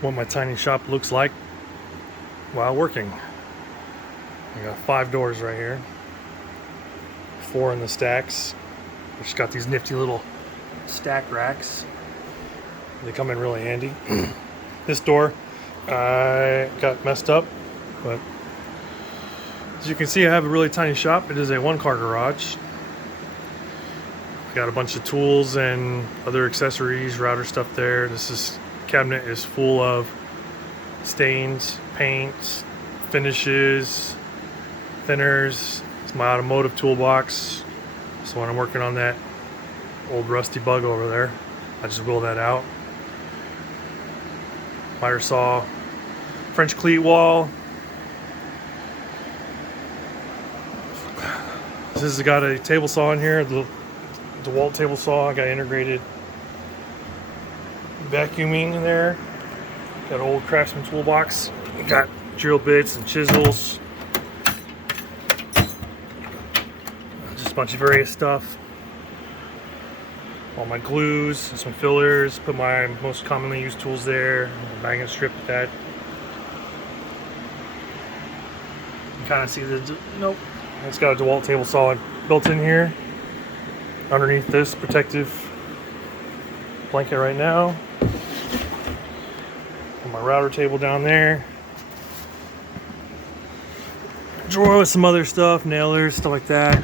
what my tiny shop looks like while working. I got 5 doors right here, 4 in the stacks. I just got these nifty little stack racks. They come in really handy. This door got messed up, but as you can see, I have a really tiny shop. It is a 1-car garage. Got a bunch of tools and other accessories, router stuff there. Cabinet is full of stains, paints, finishes, thinners. It's my automotive toolbox. So when I'm working on that old rusty bug over there, I just wheel that out. Miter saw, French cleat wall. This has got a table saw in here, the DeWalt table saw. I got integrated vacuuming in there. Got an old Craftsman toolbox. Got drill bits and chisels. Just a bunch of various stuff. All my glues and some fillers. Put my most commonly used tools there. Bang and strip that. You kind of see nope. It's got a DeWalt table saw built in here. Underneath this protective blanket right now. And my router table down there. Drawer with some other stuff, nailers, stuff like that.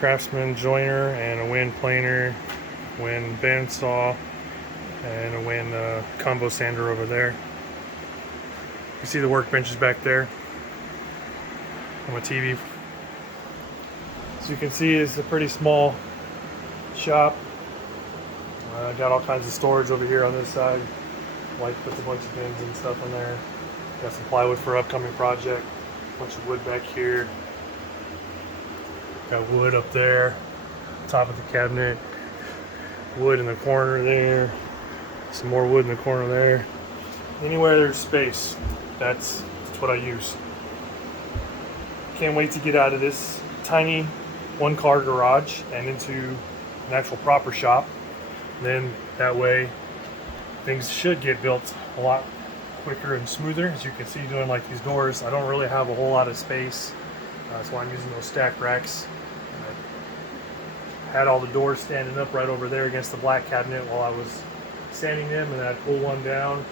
Craftsman joiner and a Win planer, Win bandsaw, and a Win combo sander over there. You see the workbench is back there. On my TV. As you can see, it's a pretty small shop. I got all kinds of storage over here on this side. Like puts a bunch of bins and stuff in there. Got some plywood for upcoming project. A bunch of wood back here. Got wood up there. Top of the cabinet. Wood in the corner there. Some more wood in the corner there. Anywhere there's space, that's what I use. Can't wait to get out of this tiny 1-car garage and into an actual proper shop. Then that way things should get built a lot quicker and smoother. As you can see, doing like these doors, I don't really have a whole lot of space. That's why I'm using those stack racks. I had all the doors standing up right over there against the black cabinet while I was sanding them, and then I'd pull one down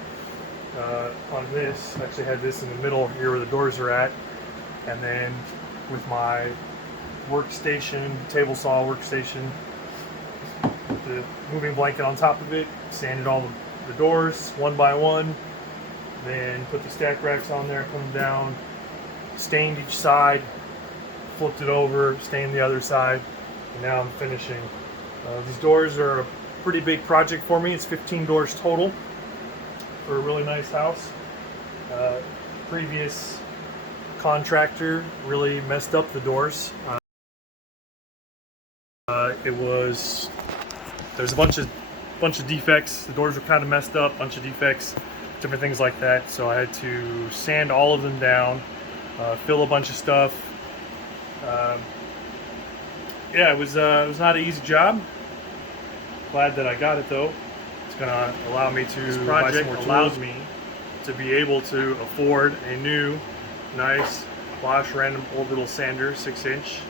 on this. I actually had this in the middle here where the doors are at. And then with my workstation, table saw workstation, with the moving blanket on top of it, sanded all the doors one by one, then put the stack racks on there, put them down, stained each side, flipped it over, stained the other side, and now I'm finishing. These doors are a pretty big project for me. It's 15 doors total for a really nice house. Previous contractor really messed up the doors. There's a bunch of defects. The doors were kind of messed up, bunch of defects, different things like that. So I had to sand all of them down, fill a bunch of stuff. Yeah, it was not an easy job. Glad that I got it though. It's gonna allow me to this project allows me to be able to afford a new nice Bosch random orbital sander, 6-inch.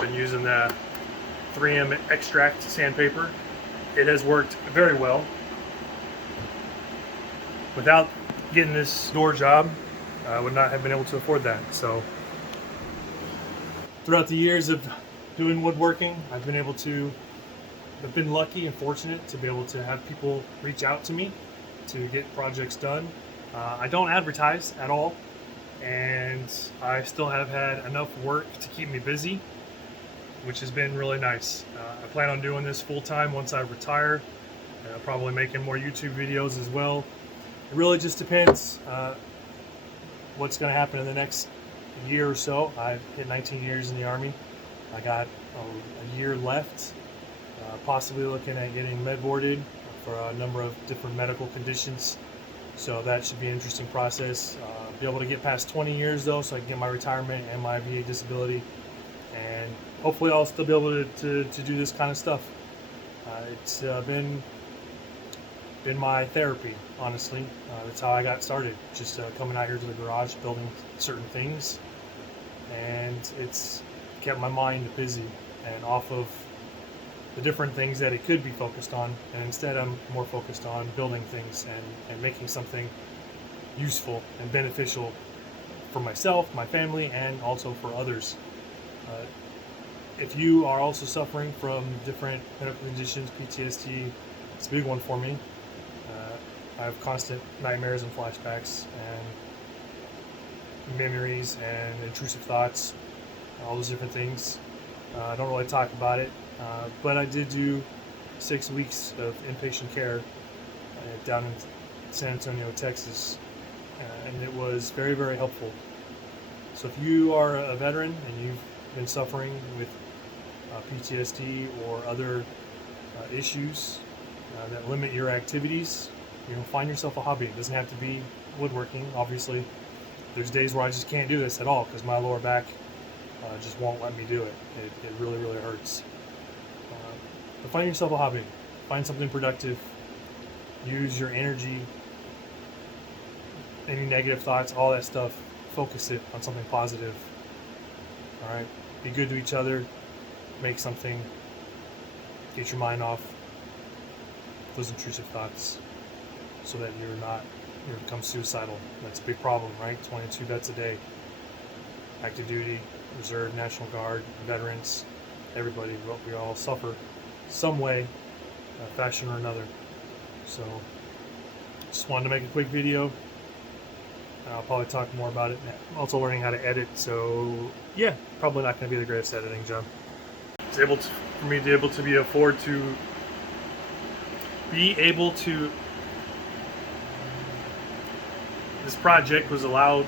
Been using the 3M extract sandpaper. It has worked very well. Without getting this door job, I would not have been able to afford that. So throughout the years of doing woodworking, I've been lucky and fortunate to be able to have people reach out to me to get projects done. I don't advertise at all, and I still have had enough work to keep me busy, which has been really nice. I plan on doing this full time once I retire, probably making more YouTube videos as well. It really just depends what's going to happen in the next year or so. I've hit 19 years in the Army. I got a year left, possibly looking at getting med boarded for a number of different medical conditions. So that should be an interesting process. Be able to get past 20 years though, so I can get my retirement and my VA disability. And hopefully I'll still be able to do this kind of stuff. It's been my therapy, honestly. That's how I got started, just coming out here to the garage, building certain things, and it's kept my mind busy and off of the different things that it could be focused on, and instead I'm more focused on building things and making something useful and beneficial for myself, my family, and also for others. Uh, if you are also suffering from different medical conditions, PTSD, it's a big one for me. I have constant nightmares and flashbacks and memories and intrusive thoughts, all those different things. I don't really talk about it, but I did do 6 weeks of inpatient care down in San Antonio, Texas, and it was very, very helpful. So if you are a veteran and you've been suffering with PTSD or other issues that limit your activities, find yourself a hobby. It doesn't have to be woodworking. Obviously, there's days where I just can't do this at all because my lower back just won't let me do it. It really, really hurts. But find yourself a hobby. Find something productive. Use your energy, any negative thoughts, all that stuff. Focus it on something positive. All right. Be good to each other. Make something. Get your mind off those intrusive thoughts, so that you're not become suicidal. That's a big problem, right? 22 deaths a day. Active duty, reserve, National Guard, veterans, everybody. We all suffer some way, fashion or another. So, just wanted to make a quick video. I'll probably talk more about it. I'm also learning how to edit, so yeah, probably not going to be the greatest editing job. It's for me to be able to this project was allowed